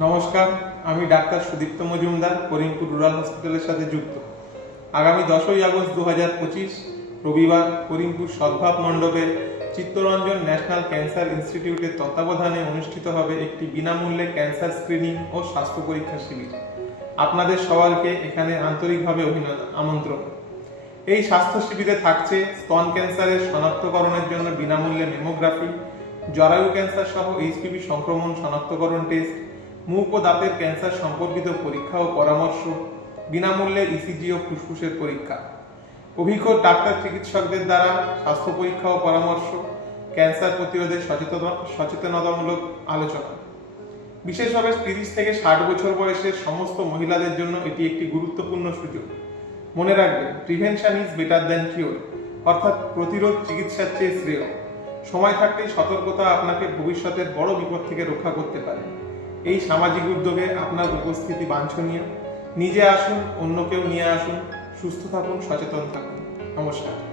নমস্কার, আমি doctor Sudipta Majumdar, Karimpur rural হসপিটালের সাথে যুক্ত। আগামী 10ই আগস্ট 2025 রবিবার করিমপুর সদ্ভাব মণ্ডপে চিত্তরঞ্জন ন্যাশনাল ক্যান্সার ইনস্টিটিউটের তত্ত্বাবধানে অনুষ্ঠিত হবে একটি বিনামূল্যে ক্যান্সার স্ক্রিনিং ও স্বাস্থ্য পরীক্ষা শিবির। আপনাদের সবাইকে এখানে আন্তরিকভাবে আমন্ত্রণ। এই স্বাস্থ্য শিবিরে থাকছে স্তন ক্যান্সারের শনাক্তকরণের জন্য বিনামূল্যে মেমোগ্রাফি, জরায়ু ক্যান্সার সহ এইচপিভি সংক্রমণ শনাক্তকরণ টেস্ট, মুখ ও দাঁতের ক্যান্সার সম্পর্কিত পরীক্ষা ও পরামর্শ, বিনামূল্যে ইসিজি ও ফুসফুসের পরীক্ষা, অভিজ্ঞ ডাক্তার চিকিৎসকদের দ্বারা স্বাস্থ্য পরীক্ষা ও পরামর্শ, ক্যান্সার প্রতিরোধে সচেতনতামূলক আলোচনা। বিশেষভাবে 30 থেকে 60 বছর বয়সের সমস্ত মহিলাদের জন্য এটি একটি গুরুত্বপূর্ণ সুযোগ। মনে রাখবেন, prevention is better than cure, অর্থাৎ প্রতিরোধ চিকিৎসার চেয়ে শ্রেয়। সময় থাকতেই সতর্কতা আপনাকে ভবিষ্যতের বড় বিপদ থেকে রক্ষা করতে পারে। এই সামাজিক উদ্যোগে আপনার উপস্থিতি বাঞ্ছনীয়। নিজে আসুন, অন্যকেও নিয়ে আসুন। সুস্থ থাকুন, সচেতন থাকুন। নমস্কার।